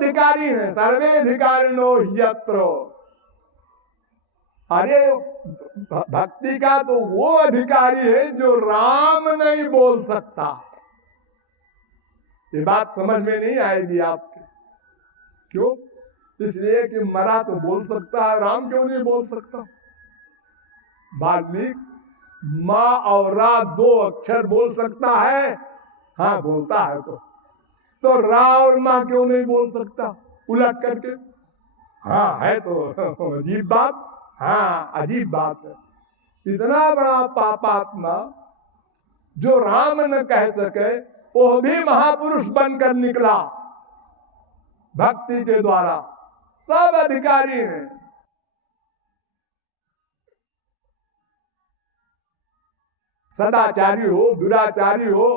अधिकारी हैं, सर्वे अधिकारिणो यत्र। अरे भक्ति का तो वो अधिकारी है जो राम नहीं बोल सकता। ये बात समझ में नहीं आएगी आपके। क्यों? इसलिए कि मरा तो बोल सकता है, राम क्यों नहीं बोल सकता? वाल्मीकि माँ और रा दो अक्षर बोल सकता है, हाँ बोलता है तो रा और माँ क्यों नहीं बोल सकता उलट करके? हाँ है तो अजीब बात। हाँ अजीब बात है। इतना बड़ा पापात्मा जो राम न कह सके वो भी महापुरुष बनकर निकला भक्ति के द्वारा। सब अधिकारी हैं। सदाचारी हो, दुराचारी हो,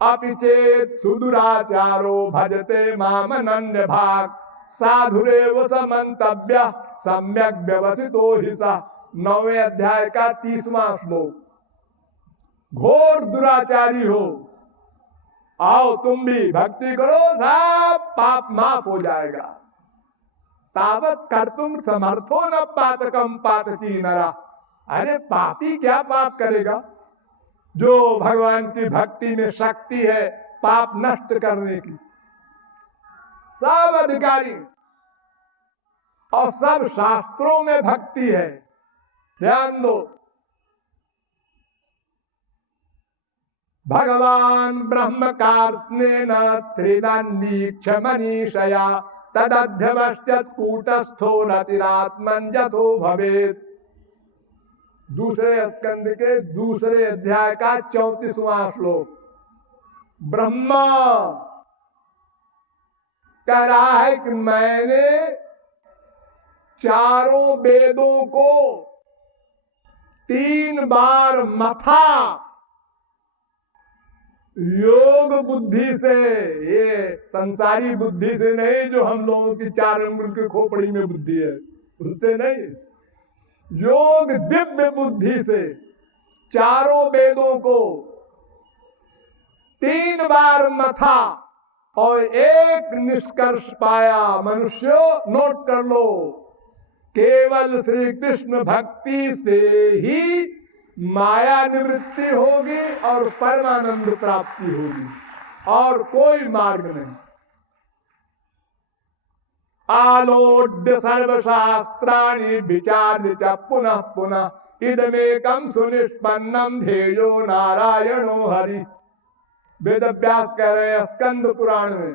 अपिचेत सुदुराचारो भजते माम अनन्य भाग साधुरेव समन्तव्य सम्यक व्यवसितो हिसा। 9वें अध्याय का 30वां श्लोक। घोर दुराचारी हो, आओ तुम भी भक्ति करो, सब पाप माफ हो जाएगा। तावत कर्तुम समर्थो न पातकम पातकी नरा। अरे पापी क्या पाप करेगा? जो भगवान की भक्ति में शक्ति है पाप नष्ट करने की। सब अधिकारी और सब शास्त्रों में भक्ति है। ध्यान दो, भगवान ब्रह्म कार्ष्णेन त्रिदंडीक्ष मनीषया तदध्यवश्यत् कूटस्थो रतिरात्मन् यथो भवेत्। दूसरे स्कंद के दूसरे अध्याय का 34वां श्लोक। ब्रह्मा कह रहा है कि मैंने चारों वेदों को 3 बार मथा, योग बुद्धि से, ये संसारी बुद्धि से नहीं जो हम लोगों की 4 अंगुल की खोपड़ी में बुद्धि है, उससे नहीं, योग दिव्य बुद्धि से चारों वेदों को 3 बार मथा और एक निष्कर्ष पाया। मनुष्यों नोट कर लो, केवल श्री कृष्ण भक्ति से ही माया निवृत्ति होगी और परमानंद प्राप्ति होगी, और कोई मार्ग नहीं। आलोड्य सर्वशास्त्राणि विचार्य च पुनः पुनः इदमेकं सुनिष्पन्नम ध्येयो नारायणो हरि। वेद व्यास कह रहे हैं स्कंद पुराण में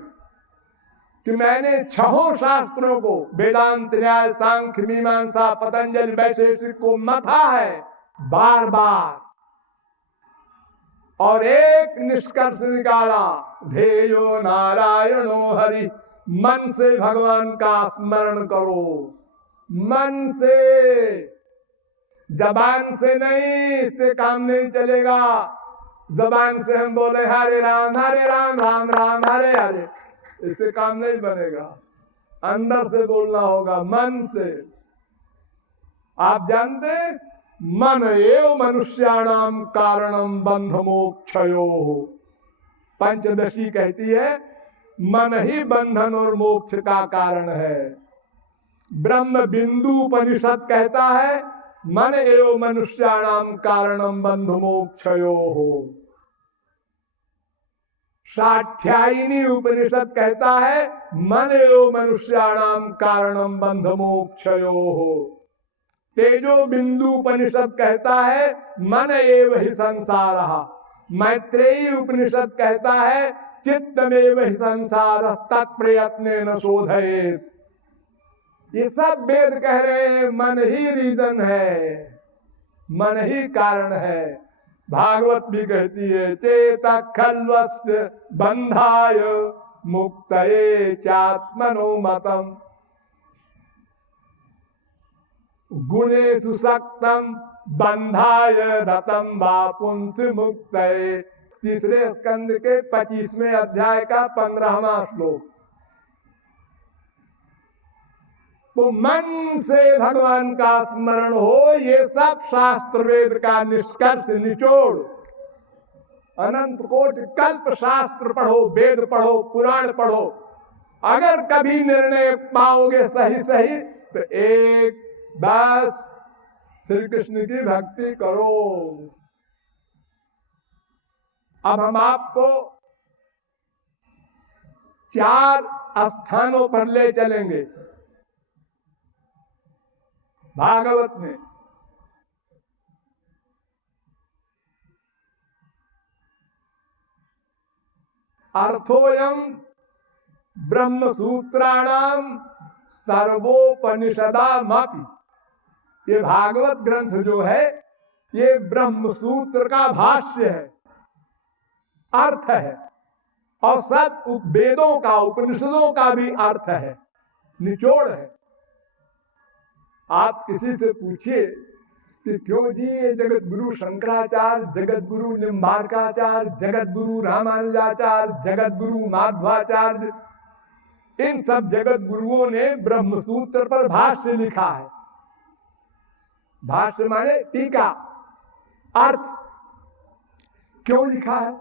कि मैंने 6 शास्त्रों को, वेदांत, न्याय, सांख्य, मीमांसा, पतंजलि, वैशेषिक को मथा है बार बार, और एक निष्कर्ष निकाला, ध्येयो नारायणो हरि। मन से भगवान का स्मरण करो, मन से, जबान से नहीं, इससे काम नहीं चलेगा। जबान से हम बोले हरे राम राम राम हरे हरे, इससे काम नहीं बनेगा। अंदर से बोलना होगा, मन से। आप जानते मन एव मनुष्याणाम कारणम बंध मोक्षयो। पंचदशी कहती है मन ही बंधन और मोक्ष का कारण है। ब्रह्म बिंदु उपनिषद कहता है मन एव मनुष्याणाम कारणम बंध मोक्षयो। साध्यायिनी उपनिषद कहता है मन एव मनुष्याणाम कारणम बंध मोक्षयो। तेजो बिंदु उपनिषद कहता है मन एव ही संसारः। मैत्रेयी उपनिषद कहता है चित्तमेव ही संसार तत्प्रयत्नेन शोधयेत्। ये सब वेद कह रहे हैं मन ही रीजन है, मन ही कारण है। भागवत भी कहती है चेत खल्वस्य बंधाय मुक्तये चात्मनो मतम गुणेषु सक्तम बंधाय रतम वा पुंसि मुक्तये। तीसरे स्कंद के 25वें अध्याय का 15वां श्लोक। तो मन से भगवान का स्मरण हो, ये सब शास्त्र वेद का निष्कर्ष निचोड़। अनंत कोटि कल्प शास्त्र पढ़ो, वेद पढ़ो, पुराण पढ़ो, अगर कभी निर्णय पाओगे सही सही तो एक बस श्री कृष्ण की भक्ति करो। अब हम आपको 4 स्थानों पर ले चलेंगे भागवत में। अर्थोयम ब्रह्म सूत्राणाम सर्वोपनिषदामपि। ये भागवत ग्रंथ जो है ये ब्रह्म सूत्र का भाष्य है, अर्थ है, और सब वेदों का उपनिषदों का भी अर्थ है, निचोड़ है। आप किसी से पूछिए कि क्यों जी ये जगत गुरु शंकराचार्य, जगत गुरु निम्बारकाचार्य, जगत गुरु रामानुजाचार्य, जगत गुरु माध्वाचार्य, इन सब जगत गुरुओं ने ब्रह्म सूत्र पर भाष्य लिखा है। भाष्य माने टीका, अर्थ। क्यों लिखा है?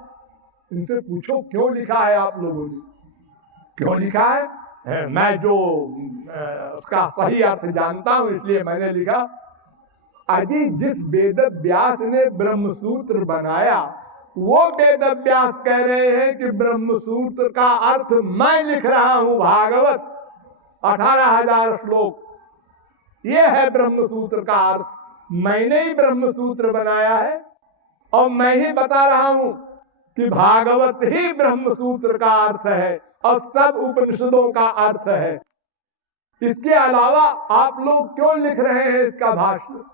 इनसे पूछो क्यों लिखा है आप लोगों ने, क्यों लिखा है? मैं जो उसका सही अर्थ जानता हूं इसलिए मैंने लिखा। अजी जिस वेद व्यास ने ब्रह्म सूत्र बनाया वो वेद व्यास कह रहे हैं कि ब्रह्म सूत्र का अर्थ मैं लिख रहा हूं। भागवत 18,000 श्लोक, ये है ब्रह्म सूत्र का अर्थ। मैंने ही ब्रह्म सूत्र बनाया है और मैं ही बता रहा हूं कि भागवत ही ब्रह्म सूत्र का अर्थ है और सब उपनिषदों का अर्थ है। इसके अलावा आप लोग क्यों लिख रहे हैं इसका भाष्य?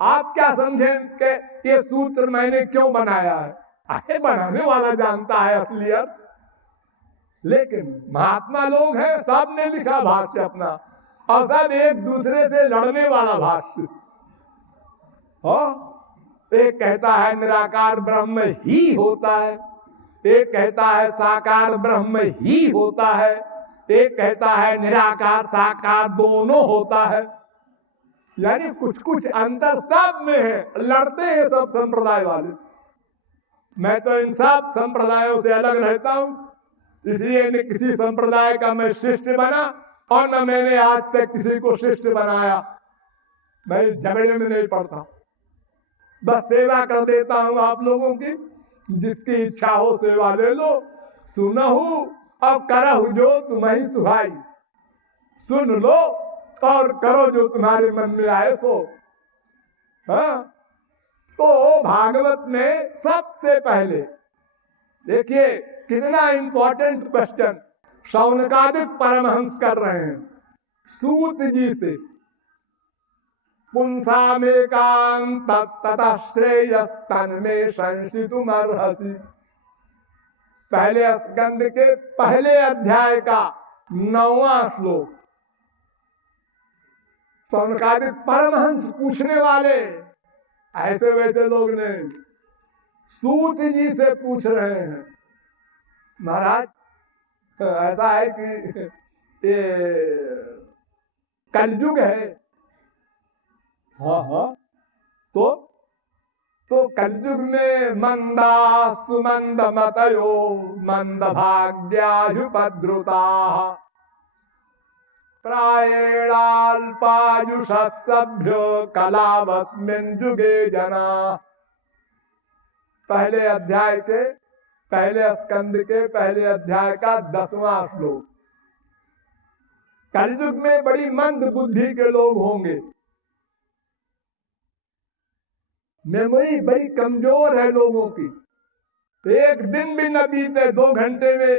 आप क्या समझें कि ये सूत्र मैंने क्यों बनाया है? अरे बनाने वाला जानता है असली अर्थ, लेकिन महात्मा लोग हैं, सब ने लिखा भाष्य अपना, और सब एक दूसरे से लड़ने वाला भाष्य। एक कहता है निराकार ब्रह्म ही होता है, एक कहता है साकार ब्रह्म ही होता है, एक कहता है निराकार साकार दोनों होता है। यानी कुछ कुछ अंतर सब में है, लड़ते हैं सब संप्रदाय वाले। मैं तो इन सब संप्रदायों से अलग रहता हूं, इसलिए न किसी संप्रदाय का मैं शिष्य बना और न मैंने आज तक किसी को शिष्य बनाया। मैं इस झगड़े में नहीं पड़ता, बस सेवा कर देता हूं आप लोगों की। जिसकी इच्छा हो सेवा ले लो, सुनहु अब करहु जो तुम्हें सुहाई। सुन लो और करो जो तुम्हारे मन में आए सो। हाँ, तो भागवत में सबसे पहले देखिए कितना इंपॉर्टेंट क्वेश्चन शौनकादिक परमहंस कर रहे हैं सूत जी से। पुंसामेकांत ततः श्रेयस्तन में संशितुमर्हसि। पहले स्कंद के पहले अध्याय का 9वां श्लोक। शौनकादिक परमहंस पूछने वाले, ऐसे वैसे लोग नहीं, सूत जी से पूछ रहे हैं। महाराज ऐसा है कि ये कलयुग है। हाँ, तो कलयुग में मंदा सुमंद मतयो मंद भाग्यायुपद्रुता प्रायेणाल्पायुष सभ्य कलावस्मिन् युगे जना। पहले अध्याय के पहले स्कंद के पहले अध्याय का 10वां श्लोक। कलयुग में बड़ी मंद बुद्धि के लोग होंगे, मेमोरी बड़ी कमजोर है लोगों की। एक दिन भी न बीते 2 घंटे में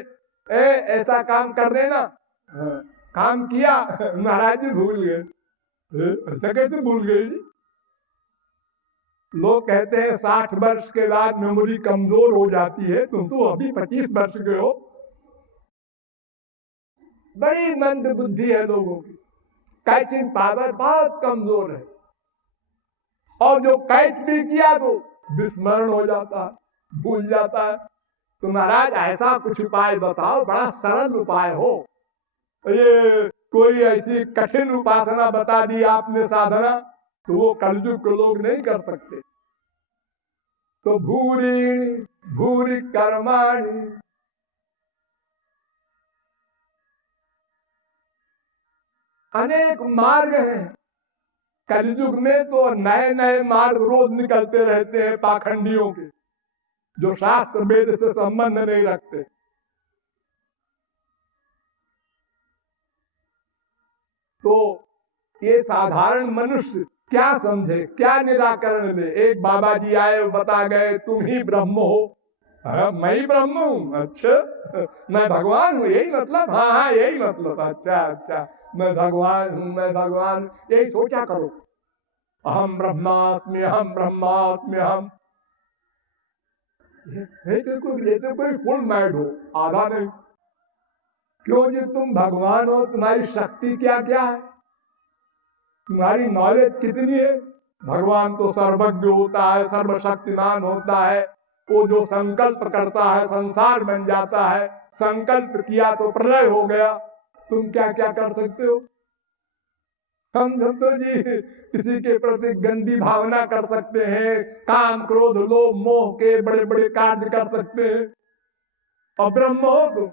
ऐसा काम कर देना। काम किया, महाराज जी भूल गए। ऐसा कैसे भूल गए जी? लोग कहते हैं 60 वर्ष के बाद मेमोरी कमजोर हो जाती है, तुम तो अभी 25 वर्ष के हो। बड़ी मंद बुद्धि है लोगों की, कैचिंग पावर बहुत कमजोर है, और जो कैच भी किया तो विस्मरण हो जाता है, भूल जाता है। तो महाराज ऐसा कुछ उपाय बताओ, बड़ा सरल उपाय हो। ये कोई ऐसी कठिन उपासना बता दी आपने साधना, तो वो कलयुग के लोग नहीं कर सकते। तो भूरि भूरि कर्माणि अनेक मार्ग हैं। कलयुग में तो नए नए मार्ग रोज निकलते रहते हैं पाखंडियों के, जो शास्त्र वेद से संबंध नहीं रखते। तो ये साधारण मनुष्य क्या समझे, क्या निराकरण ले? एक बाबा जी आए, बता गए तुम ही ब्रह्म हो। मैं ही ब्रह्म हूँ? अच्छा, मैं भगवान हूँ, यही मतलब? हाँ हाँ, यही मतलब। अच्छा अच्छा, मैं भगवान हूँ, मैं भगवान, यही सोचा करो। अहम ब्रह्मास्मि, अहम ब्रह्मास्मि, अहम। देखो, ये तो कोई फुल मैड हो, आधा नहीं। क्यों जी? तुम भगवान हो, तुम्हारी शक्ति क्या क्या है, तुम्हारी नॉलेज कितनी है? भगवान तो सर्वज्ञ होता है, सर्वशक्तिमान होता है। वो जो संकल्प करता है संसार बन जाता है, संकल्प किया तो प्रलय हो गया। तुम क्या क्या कर सकते हो? हम तो जी किसी के प्रति गंदी भावना कर सकते हैं, काम क्रोध लोभ मोह के बड़े बड़े कार्य कर सकते हैं। और ब्रह्म हो तुम?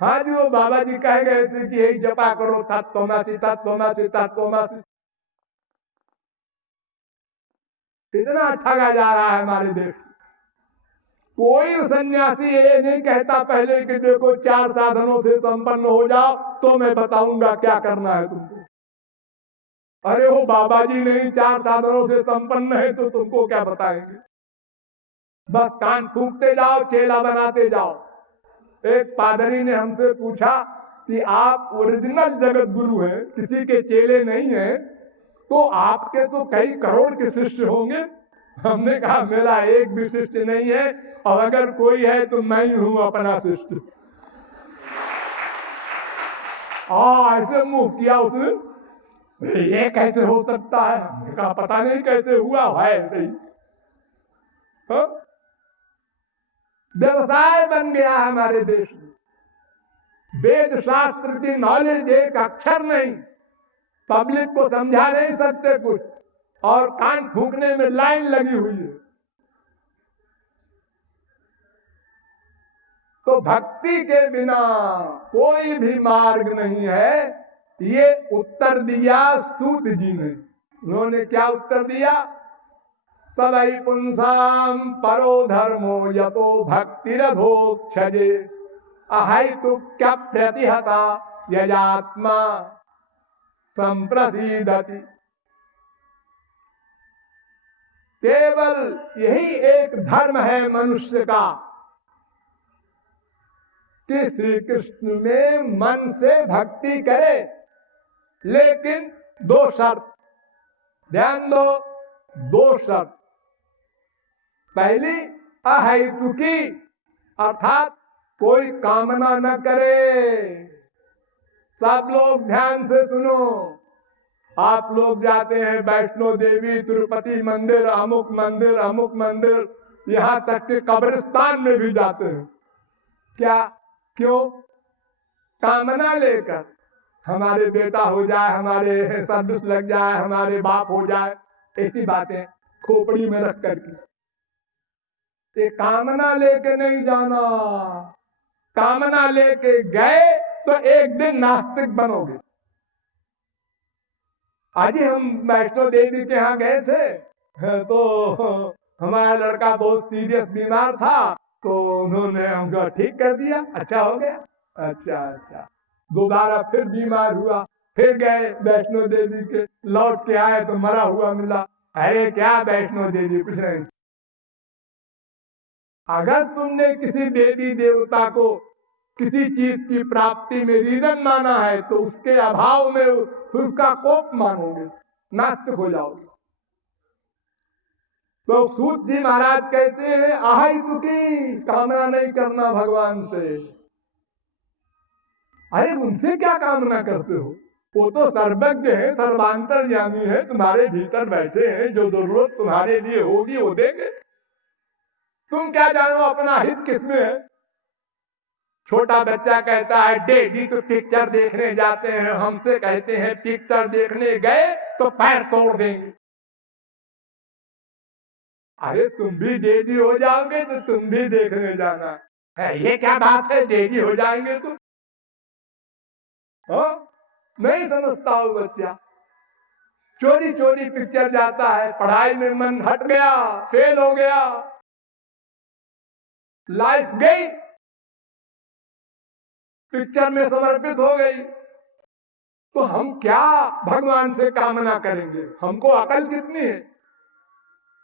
हाँ जी, वो बाबा जी कह गए थे कि यही जपा करो, तत्त्वमसि तत्त्वमसि तत्त्वमसि। इतना ठगा जा रहा है हमारे देश। कोई सन्यासी ये नहीं कहता पहले कि देखो 4 साधनों से संपन्न हो जाओ तो मैं बताऊंगा क्या करना है तुमको। अरे वो बाबा जी नहीं 4 साधनों से संपन्न है तो तुमको क्या बताएंगे? बस कान फूंकते जाओ, चेला बनाते जाओ। एक पादरी ने हमसे पूछा कि आप ओरिजिनल जगत गुरु हैं, किसी के चेले नहीं हैं, तो आपके तो कई करोड़ के शिष्य होंगे। हमने कहा मेरा एक भी शिष्य नहीं है, और अगर कोई है तो मैं ही हूं अपना शिष्य। ऐसे मुंह किया उसने, ये कैसे हो सकता है? हमने कहा पता नहीं कैसे हुआ है, ऐसे ही। हाँ? व्यवसाय बन गया हमारे देश में। वेद शास्त्र की नॉलेज एक अक्षर नहीं, पब्लिक को समझा नहीं सकते कुछ, और कान फूंकने में लाइन लगी हुई है। तो भक्ति के बिना कोई भी मार्ग नहीं है, ये उत्तर दिया सूत जी ने। उन्होंने क्या उत्तर दिया? सवै पुंसाम परो धर्मो यतो भक्तिरधोक्षजे अहैतुक्यप्रतिहता यजात्मा संप्रसीदति। केवल यही एक धर्म है मनुष्य का कि श्री कृष्ण में मन से भक्ति करे, लेकिन 2 शर्त, ध्यान दो, 2 शर्त। पहली अहैतुकी, अर्थात कोई कामना न करे। सब लोग ध्यान से सुनो। आप लोग जाते हैं वैष्णो देवी, तिरुपति मंदिर, अमुक मंदिर, अमुक मंदिर, यहां तक कि कब्रिस्तान में भी जाते हैं। क्या? क्यों? कामना लेकर, हमारे बेटा हो जाए, हमारे सर्विस लग जाए, हमारे बाप हो जाए, ऐसी बातें खोपड़ी में रख करके। ये कामना लेके नहीं जाना। कामना लेके गए तो एक दिन नास्तिक बनोगे। आज ही हम वैष्णो देवी के यहाँ गए थे, तो हमारा लड़का बहुत सीरियस बीमार था, तो उन्होंने हमको ठीक कर दिया, अच्छा हो गया। अच्छा अच्छा, दोबारा फिर बीमार हुआ, फिर गए वैष्णो देवी के, लौट के आए तो मरा हुआ मिला। अरे क्या वैष्णो देवी, कुछ नहीं। अगर तुमने किसी देवी देवता को किसी चीज की प्राप्ति में रीजन माना है, तो उसके अभाव में उसका कोप मानोगे, नास्तिक हो जाओगे। तो सूत जी महाराज कहते हैं अहैतुकी, कामना नहीं करना भगवान से। अरे उनसे क्या कामना करते हो? वो तो सर्वज्ञ है, सर्वांतर्यामी है, तुम्हारे भीतर बैठे हैं, जो जरूरत तुम्हारे लिए होगी वो देंगे। तुम क्या जानो अपना हित किसमें है? छोटा बच्चा कहता है डेली तो पिक्चर देखने जाते हैं, हमसे कहते हैं पिक्चर देखने गए तो पैर तोड़ देंगे। अरे तुम भी डेडी हो जाओगे तो तुम भी देखने जाना है, ये क्या बात है डेडी हो जाएंगे तो? हाँ? नहीं समझता वो बच्चा, चोरी चोरी पिक्चर जाता है, पढ़ाई में मन हट गया, फेल हो गया, लाइफ गई, पिक्चर में समर्पित हो गई। तो हम क्या भगवान से कामना करेंगे? हमको अकल कितनी है?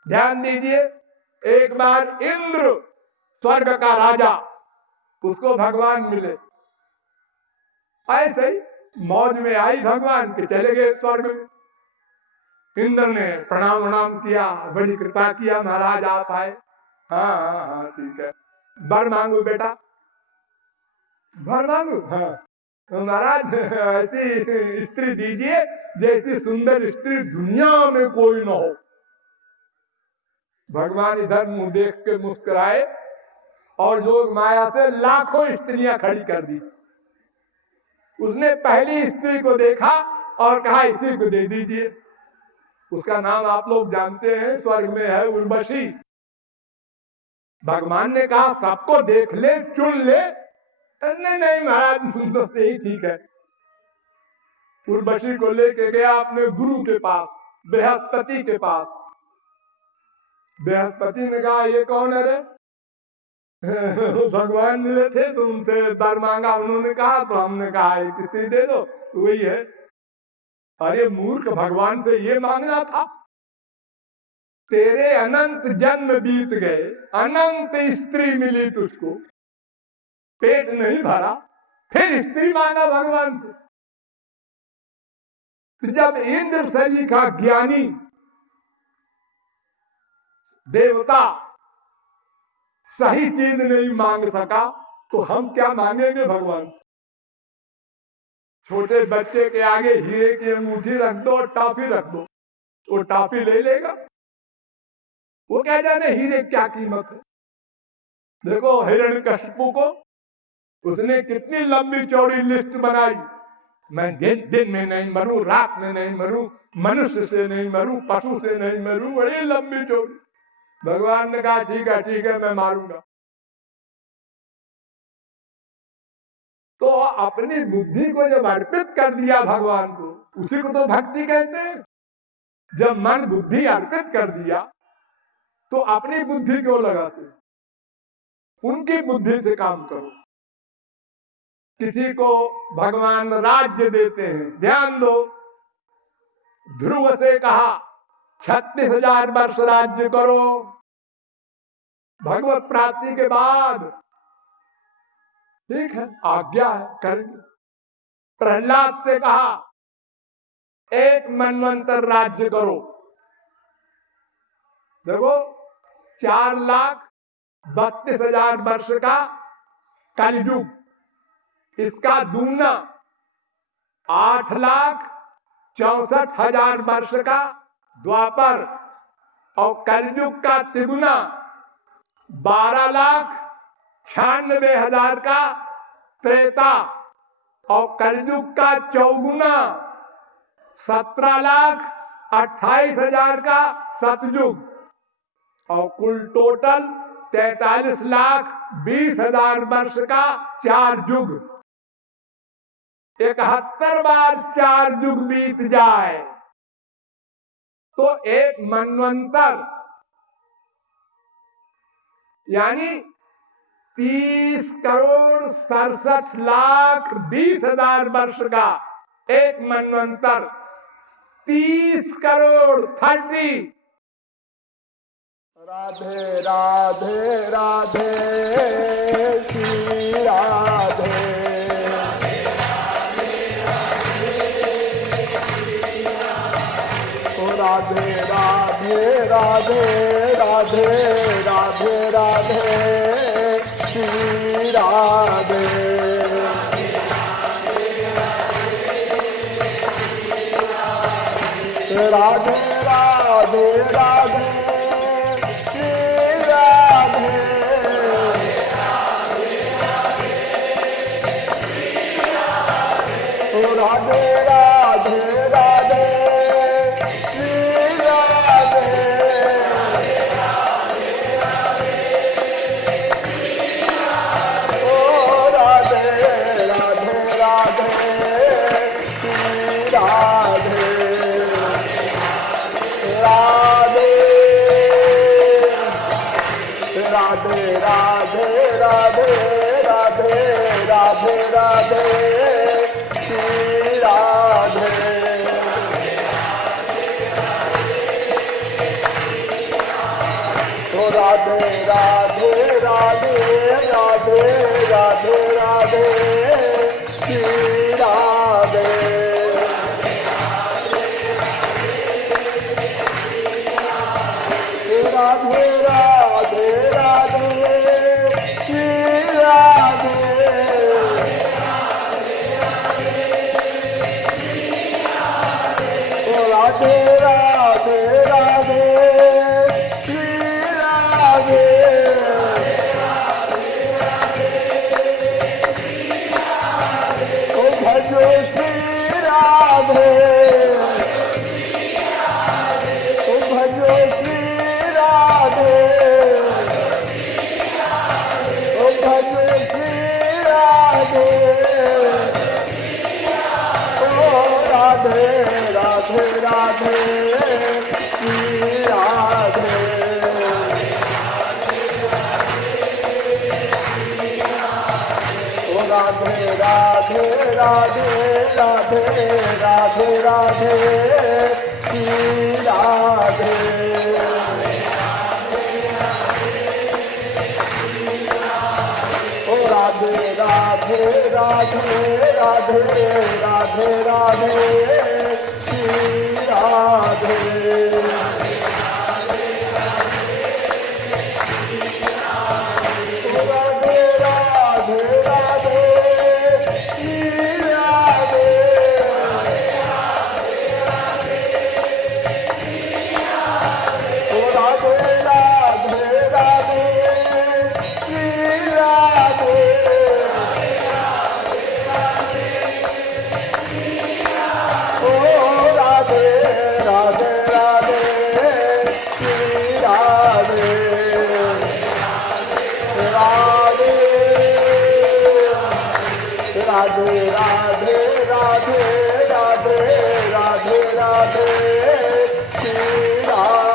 ध्यान दीजिए, एक बार इंद्र स्वर्ग का राजा, उसको भगवान मिले, ऐसे ही मौज में आई भगवान के, चले गए स्वर्ग में। इंद्र ने प्रणाम प्रणाम किया, बड़ी कृपा किया, महाराज आप आए, हाँ हाँ हाँ ठीक है, वर मांगू बेटा, वर मांगू, हाँ तो महाराज ऐसी स्त्री दीजिए जैसी सुंदर स्त्री दुनिया में कोई न हो। भगवान इधर मुंह देख के मुस्कुराए और योग माया से लाखों स्त्रियां खड़ी कर दी। उसने पहली स्त्री को देखा और कहा इसी को दे दीजिए। उसका नाम आप लोग जानते हैं, स्वर्ग में है उर्वशी। भगवान ने कहा सबको देख ले, चुन ले। नहीं नहीं महाराज तो सही ठीक है। उर्वशी को लेके गया अपने गुरु के पास, बृहस्पति के पास। बृहस्पति ने कहा ये कौन है रे? भगवान मिले थे तो उनसे वर मांगा, उन्होंने कहा तो हमने कहा एक स्त्री दे दो, तो वही है। अरे मूर्ख, भगवान से ये मांगना था। तेरे अनंत जन्म बीत गए, अनंत स्त्री मिली तुझको, पेट नहीं भरा, फिर स्त्री मांगा भगवान से। तो जब इंद्र शरीर का ज्ञानी देवता सही चीज नहीं मांग सका तो हम क्या मांगेंगे भगवान से? छोटे बच्चे के आगे हीरे की अंगूठी रख दो, टॉफी रख दो, वो टॉफी ले लेगा? वो क्या जाने हीरे क्या कीमत है। देखो हिरण्यकशिपु को उसने कितनी लंबी चौड़ी लिस्ट बनाई, मैं दिन में नहीं मरूं, रात में नहीं मरूं, मनुष्य से नहीं मरूं, पशु से नहीं मरूं, बड़ी लंबी चौड़ी। भगवान ने कहा ठीक है मैं मारूंगा। तो अपनी बुद्धि को जब अर्पित कर दिया भगवान को, उसी को तो भक्ति कहते हैं। जब मन बुद्धि अर्पित कर दिया तो अपनी बुद्धि क्यों लगाते? उनकी बुद्धि से काम करो। किसी को भगवान राज्य देते हैं, ध्यान दो, ध्रुव से कहा 36,000 वर्ष राज्य करो भगवत प्राप्ति के बाद, ठीक है आज्ञा है करेंगे। प्रहलाद से कहा 1 मनवंतर राज्य करो। देखो 4,32,000 वर्ष का कलयुग, इसका दूना 8,64,000 वर्ष का द्वापर, और कलयुग का तिगुना 12,96,000 का त्रेता, और कलयुग का चौगुना 17,28,000 का सतयुग, और कुल टोटल 43,20,000 वर्ष का 4 युग। 71 बार 4 युग बीत जाए तो 1 मनवंतर यानी 30,67,20,000 वर्ष का 1 मनवंतर, 30,30,000,000। राधे राधे राधे श्री राधे, राधे राधे राधे राधे राधे राधे श्री राधे, राधे राधे राधे श्री राधे, राधे राधे राधे श्री राधे श्री राधे तो राधे राधे राधे राधे राधे राधे श्री राधे राधे राधे राधे श्री राधे राधे राधे राधे श्री राधे ओ भजो श्री राधे ओ भजो श्री राधे ओ भजो श्री राधे ओ राधे राधे राधे श्री राधे ओ राधे राधे राधे राधे राधे राधे श्री राधे ओ राधे राधे राधे राधे राधे राधे श्री राधे ओ राधे राधे राधे श्री राधे ओ राधे राधे राधे श्री राधे ओ राधे राधे राधे श्री राधे राधे राधे राधे राधे राधे राधे राधे श्री राधे